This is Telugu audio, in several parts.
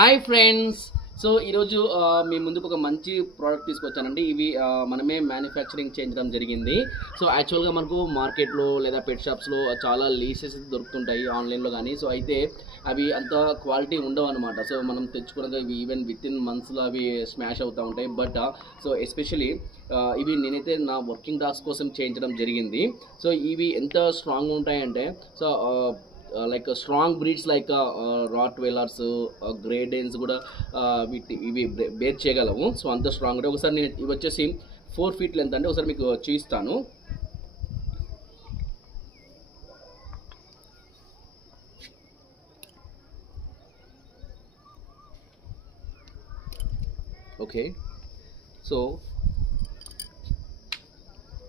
Hi friends. సో ఈరోజు మీ ముందుకు ఒక మంచి ప్రోడక్ట్ తీసుకొచ్చానండి. ఇవి మనమే మ్యానుఫ్యాక్చరింగ్ చేయించడం జరిగింది. సో యాక్చువల్గా మనకు మార్కెట్లో లేదా పెట్ షాప్స్లో చాలా లీసెస్ దొరుకుతుంటాయి ఆన్లైన్లో కానీ. సో అయితే అవి అంత క్వాలిటీ ఉండవు అనమాట. సో మనం తెచ్చుకున్నది ఇవి ఈవెన్ విత్ ఇన్ మంత్స్లో అవి స్మాష్ అవుతూ ఉంటాయి. బట్ సో ఎస్పెషలీ ఇవి నేనైతే నా వర్కింగ్ డాగ్స్ కోసం చేయించడం జరిగింది. సో ఇవి ఎంత స్ట్రాంగ్ ఉంటాయంటే so like strong breeds like rottweilers, Great Danes కూడా ఇవి బేర్ చేయగలము. సో అంత స్ట్రాంగ్ ఉంటాయి. ఒకసారి నేను ఇవి వచ్చేసి 4 feet లెంత్ అంటే ఒకసారి మీకు చూపిస్తాను. ఓకే, సో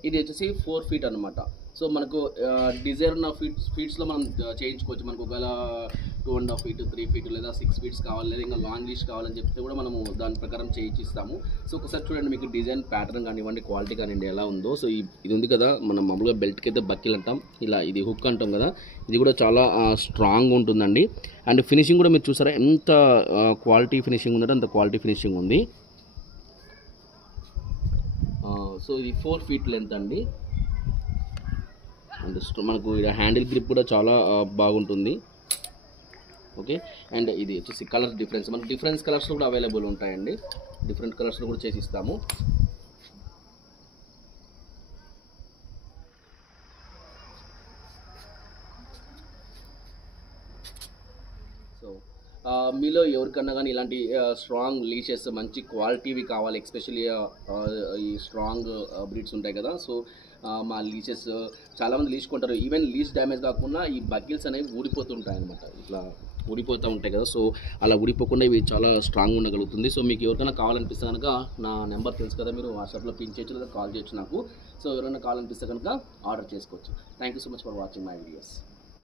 ఇది వచ్చేసి 4 feet అనమాట. సో మనకు డిజైర్ ఉన్న ఫీట్స్లో మనం చేయించుకోవచ్చు. మనకు ఒకవేళ 2.5 feet 3 feet లేదా 6 feet కావాలి, లేదా ఇంకా లాంగ్ లీష్ కావాలని చెప్తే కూడా మనము దాని ప్రకారం చేయించిస్తాము. సో ఒకసారి చూడండి, మీకు డిజైన్ ప్యాటర్న్ కానివ్వండి, క్వాలిటీ కానివ్వండి ఎలా ఉందో. సో ఇది ఉంది కదా, మనం మామూలుగా బెల్ట్కి అయితే బక్కిల్ అంటాం, ఇలా ఇది హుక్ అంటాం కదా, ఇది కూడా చాలా స్ట్రాంగ్ ఉంటుందండి. అండ్ ఫినిషింగ్ కూడా మీరు చూసారా ఎంత క్వాలిటీ ఫినిషింగ్ ఉందంటే అంత క్వాలిటీ ఫినిషింగ్ ఉంది. సో ఇది 4 feet లెంత్ అండి. అండ్ మనకు హ్యాండిల్ గ్రిప్ కూడా చాలా బాగుంటుంది. ఓకే, అండ్ ఇది వచ్చేసి కలర్ డిఫరెన్స్, మనకు డిఫరెన్స్ కలర్స్ కూడా అవైలబుల్ ఉంటాయండి. డిఫరెంట్ కలర్స్లో కూడా చేసి ఇస్తాము. సో మీలో ఎవరికన్నా కానీ ఇలాంటి స్ట్రాంగ్ లీషెస్ మంచి క్వాలిటీవి కావాలి, ఎస్పెషల్లీ ఈ స్ట్రాంగ్ బ్రీడ్స్ ఉంటాయి కదా. సో మా లీచెస్ చాలామంది లీచ్ కొంటారు. ఈవెన్ లీచ్ డ్యామేజ్ కాకుండా ఈ బకిల్స్ అనేవి ఊడిపోతుంటాయి అనమాట, ఇట్లా ఊడిపోతూ ఉంటాయి కదా. సో అలా ఊడిపోకుండా ఇవి చాలా స్ట్రాంగ్ ఉండగలుగుతుంది. సో మీకు ఎవరికైనా కావాలనిపిస్తే కనుక నా నెంబర్ తెలుసు కదా, మీరు వాట్సాప్లో పిన్ చేయొచ్చు లేదా కాల్ చేయొచ్చు నాకు. సో ఎవరైనా కావాలనిపిస్తే కనుక ఆర్డర్ చేసుకోవచ్చు. Thank you so much for watching my videos.